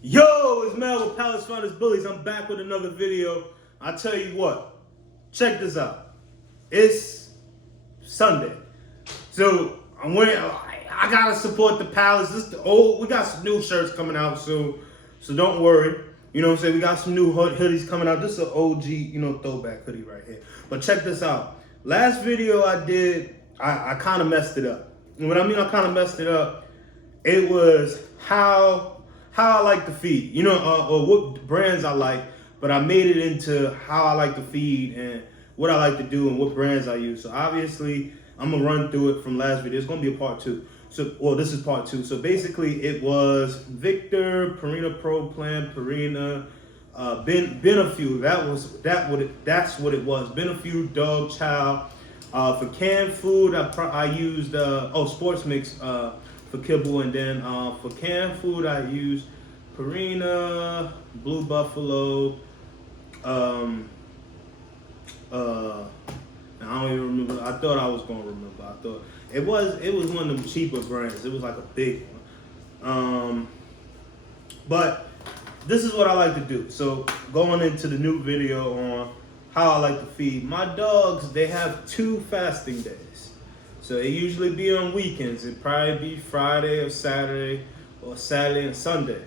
Yo, it's Mel with Palace Founders Bullies. I'm back with another video. I tell you what, check this out. It's Sunday, so I'm wearing. I gotta support the Palace. This is the old. We got some new shirts coming out soon, so don't worry. You know what I'm saying? We got some new hoodies coming out. This is an OG, throwback hoodie right here. But check this out. Last video I did, I kind of messed it up. And what I mean, I kind of messed it up. It was how I like to feed, or what brands I like, but I made it into how I like to feed and what I like to do and what brands I use. So obviously, I'm gonna run through it from last video. It's gonna be a part two. So, well, this is part two. So basically, it was Victor, Purina Pro Plan, Purina, Beneful. That's what it was. Beneful dog chow. For canned food, I used sports mix for kibble, and then for canned food I used Purina, Blue Buffalo. I don't even remember. I thought I was gonna remember. I thought it was one of them cheaper brands. It was like a big one. But this is what I like to do. So going into the new video on how I like to feed my dogs, they have 2 fasting days. So it usually be on weekends. It probably be Friday or Saturday and Sunday.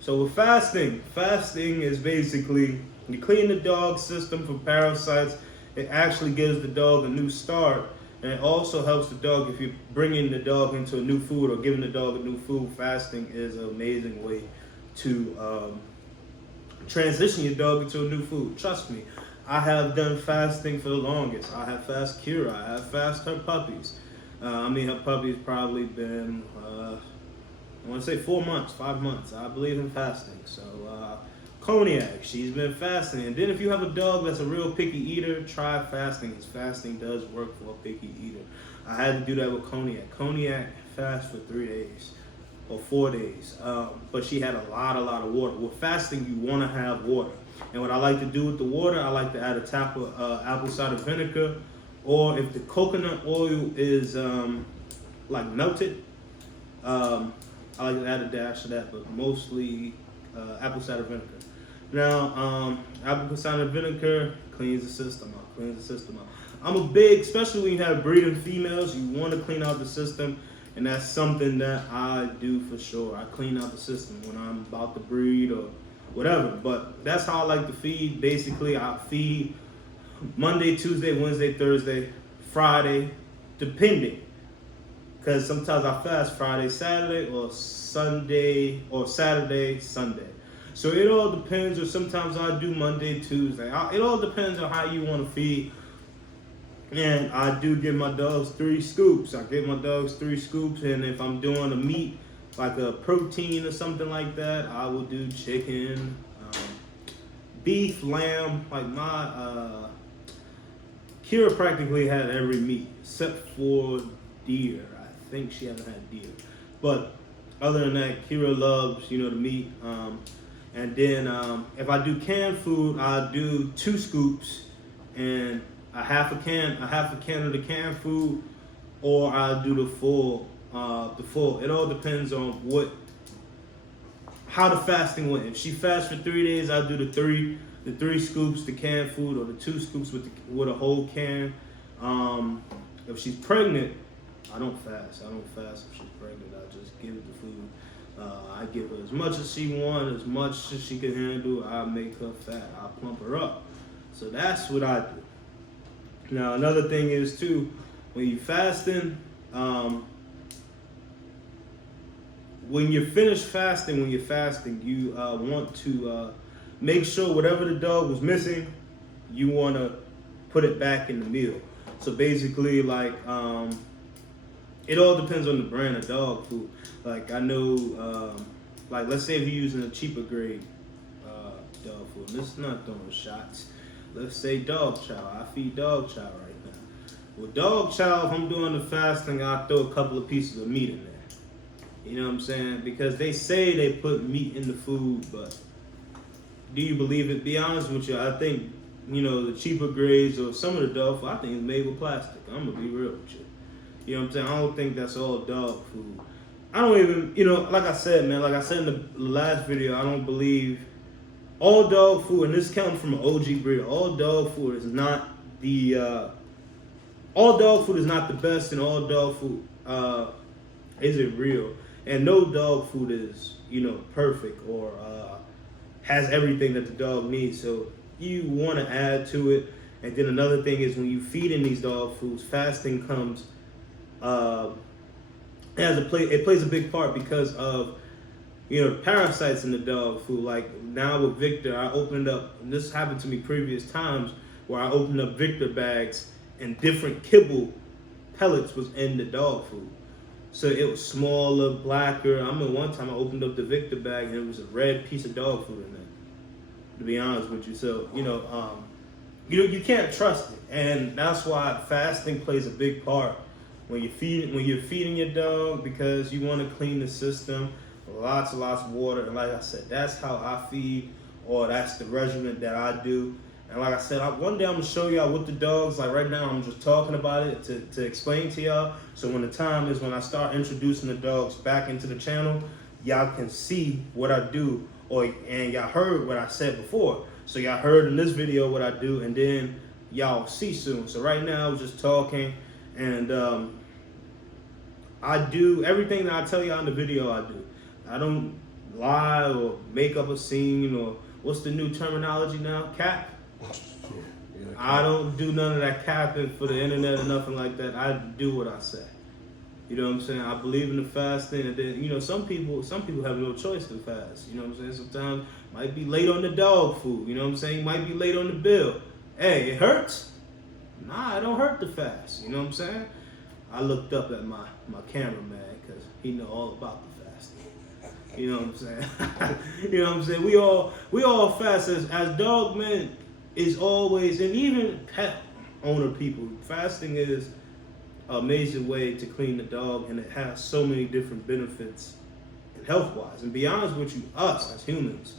So with fasting is basically you clean the dog system for parasites. It actually gives the dog a new start, and it also helps the dog if you're bringing the dog into a new food or giving the dog a new food. Fasting is an amazing way to transition your dog into a new food. Trust me, I have done fasting for the longest. I have fast Kira. I have fast her puppies. Her puppy's probably been, I want to say 4 months, 5 months. I believe in fasting. So, Cognac, she's been fasting. And then if you have a dog that's a real picky eater, try fasting, because fasting does work for a picky eater. I had to do that with Cognac. Cognac fast for 3 days or 4 days. But she had a lot of water. With fasting, you want to have water. And what I like to do with the water, I like to add a tap of apple cider vinegar, or if the coconut oil is like melted, I like to add a dash of that, but mostly apple cider vinegar. Now, apple cider vinegar cleans the system out. I'm a big, especially when you have breeding females, you want to clean out the system, and that's something that I do for sure. I clean out the system when I'm about to breed or whatever. But that's how I like to feed. Basically, I feed Monday, Tuesday, Wednesday, Thursday, Friday, depending. Because sometimes I fast Friday, Saturday, or Sunday, or Saturday, Sunday. So it all depends, or sometimes I do Monday, Tuesday. It all depends on how you want to feed. And I do give my dogs 3 scoops. I give my dogs 3 scoops, and if I'm doing a meat, like a protein or something like that, I will do chicken, beef, lamb. Like my Kira practically had every meat except for deer. I think she hasn't had deer, but other than that, Kira loves the meat. And then if I do canned food, I do 2 scoops and a half a can of the canned food, or I do the full. It all depends on how the fasting went. If she fasts for 3 days, I do the three scoops, the canned food, or the 2 scoops with a whole can. If she's pregnant, I don't fast. If she's pregnant, I just give her the food. I give her as much as she wants, as much as she can handle. I make her fat. I plump her up. So that's what I do. Now another thing is too, when you're fasting, when you're finished fasting, you want to make sure whatever the dog was missing, you want to put it back in the meal. So basically, like, it all depends on the brand of dog food. Like I know, like let's say if you're using a cheaper grade dog food. This is not throwing shots. Let's say dog chow. I feed dog chow right now. With dog chow, if I'm doing the fasting, I throw a couple of pieces of meat in there. You know what I'm saying? Because they say they put meat in the food, but do you believe it? Be honest with you. I think, the cheaper grades or some of the dog food, I think it's made with plastic. I'm going to be real with you. You know what I'm saying? I don't think that's all dog food. I don't even, like I said, man, like I said in the last video, I don't believe all dog food, and this comes from an OG breeder, all dog food is not the best, and all dog food isn't real. And no dog food is, perfect or has everything that the dog needs. So you want to add to it. And then another thing is when you feed in these dog foods, fasting comes, it plays a big part because of, parasites in the dog food. Like now with Victor, I opened up, and this happened to me previous times, where I opened up Victor bags and different kibble pellets was in the dog food. So it was smaller, blacker. I remember one time I opened up the Victor bag and it was a red piece of dog food in there, to be honest with you. So, you can't trust it. And that's why fasting plays a big part when you're feeding your dog, because you want to clean the system, lots and lots of water. And like I said, that's how I feed, or that's the regimen that I do. And like I said, one day I'm gonna show y'all with the dogs. Like right now, I'm just talking about it to explain to y'all. So when the time is when I start introducing the dogs back into the channel, y'all can see what I do, and y'all heard what I said before. So y'all heard in this video what I do, and then y'all see soon. So right now, I'm just talking, and I do everything that I tell y'all in the video. I do. I don't lie or make up a scene, or what's the new terminology now? Cap. I don't do none of that capping for the internet or nothing like that. I do what I say. You know what I'm saying? I believe in the fasting, and then some people have no choice to fast. You know what I'm saying? Sometimes might be late on the dog food. You know what I'm saying? Might be late on the bill. Hey, it hurts. Nah, it don't hurt to fast. You know what I'm saying? I looked up at my cameraman because he know all about the fasting. You know what I'm saying? You know what I'm saying? We all fast as dog men. Is always, and even pet owner people, fasting is an amazing way to clean the dog, and it has so many different benefits and health-wise. And be honest with you, us as humans,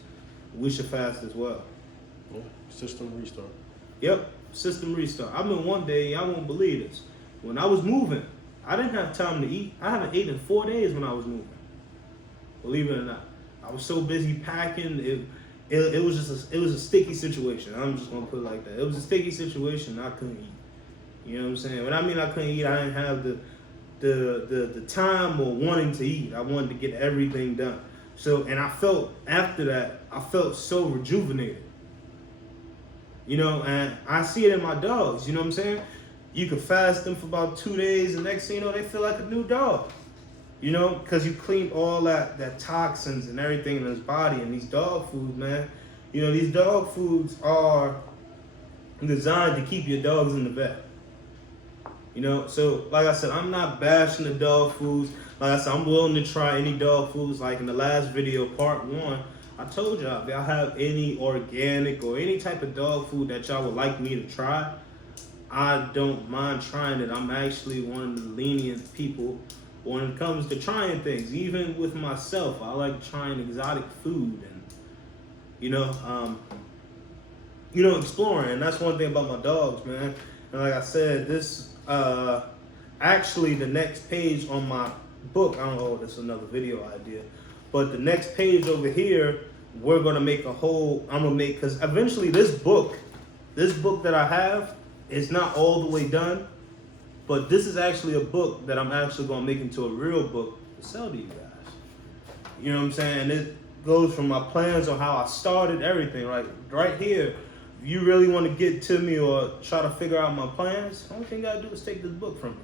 we should fast as well. Yeah, system restart. Yep, system restart. I mean, one day, I won't believe this. When I was moving, I didn't have time to eat. I haven't eaten in 4 days when I was moving. Believe it or not, I was so busy packing. It was a sticky situation. I'm just gonna put it like that. It was a sticky situation. I couldn't eat. You know what I'm saying? When I mean I couldn't eat, I didn't have the time or wanting to eat. I wanted to get everything done. So, and I felt after that, I felt so rejuvenated. And I see it in my dogs. You know what I'm saying? You can fast them for about 2 days, and next thing you know, they feel like a new dog. Because you clean all that toxins and everything in his body. And these dog foods, man, these dog foods are designed to keep your dogs in the vet. So like I said, I'm not bashing the dog foods. Like I said, I'm willing to try any dog foods. Like in the last video, part 1, I told y'all, if y'all have any organic or any type of dog food that y'all would like me to try, I don't mind trying it. I'm actually one of the lenient people when it comes to trying things. Even with myself, I like trying exotic food and, exploring. And that's one thing about my dogs, man. And like I said, this, actually the next page on my book, I don't know if this is another video idea, but the next page over here, we're going to make because eventually this book that I have is not all the way done. But this is actually a book that I'm actually going to make into a real book to sell to you guys. You know what I'm saying? And it goes from my plans on how I started everything. Right here, if you really want to get to me or try to figure out my plans, the only thing you got to do is take this book from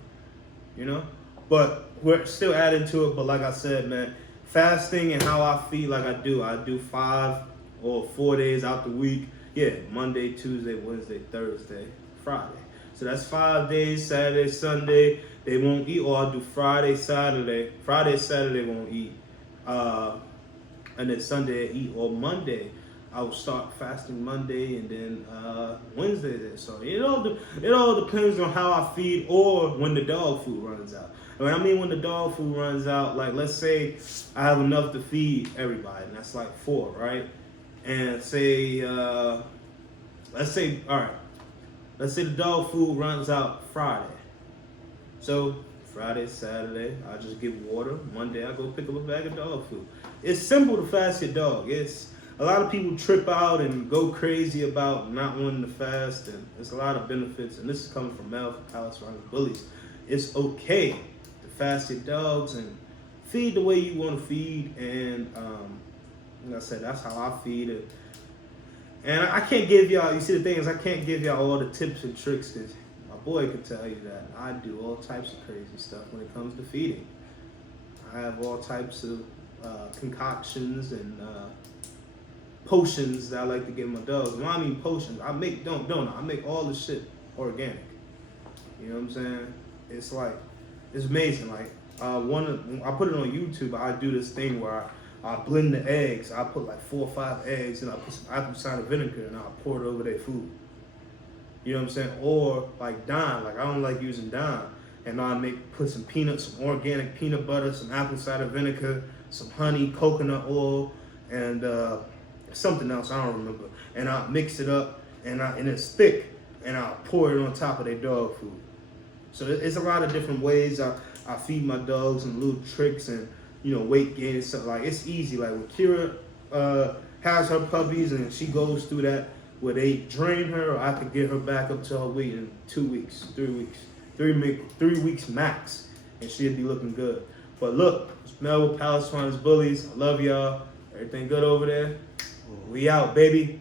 me. But we're still adding to it. But like I said, man, fasting and how I feed, like I do 5 or 4 days out the week. Yeah, Monday, Tuesday, Wednesday, Thursday, Friday. So that's 5 days, Saturday, Sunday, they won't eat, or I'll do Friday, Saturday. Friday, Saturday won't eat. And then Sunday I eat, or Monday, I will start fasting Monday, and then Wednesday they start. It all depends on how I feed or when the dog food runs out. And when I mean when the dog food runs out, like let's say I have enough to feed everybody, and that's like 4, right? And let's say, all right. Let's say the dog food runs out Friday. So Friday, Saturday, I just give water. Monday, I go pick up a bag of dog food. It's simple to fast your dog. It's a lot of people trip out and go crazy about not wanting to fast, and there's a lot of benefits. And this is coming from Mel from Palace Runners Bullies. It's okay to fast your dogs and feed the way you want to feed. And like I said, that's how I feed it. And I can't give y'all, you see the thing is I can't give y'all all the tips and tricks because my boy could tell you that I do all types of crazy stuff when it comes to feeding. I have all types of concoctions and potions that I like to give my dogs. When I mean potions, I make, don't I make all the shit organic. You know what I'm saying? It's like, it's amazing. Like, I put it on YouTube, I do this thing where I blend the eggs. I put like 4 or 5 eggs and I put some apple cider vinegar and I pour it over their food. You know what I'm saying? Or like Don, like I don't like using Don. And I put some peanuts, some organic peanut butter, some apple cider vinegar, some honey, coconut oil, and something else, I don't remember. And I mix it up and it's thick and I pour it on top of their dog food. So it's a lot of different ways I feed my dogs and little tricks and weight gain and stuff. Like it's easy. Like when Kira has her puppies and she goes through that where they drain her, or I could get her back up to her weight in 2 weeks, 3 weeks, 3 weeks max, and she'll be looking good. But look, it's Mel with Palace Runners Bullies. I love y'all. Everything good over there? We out, baby.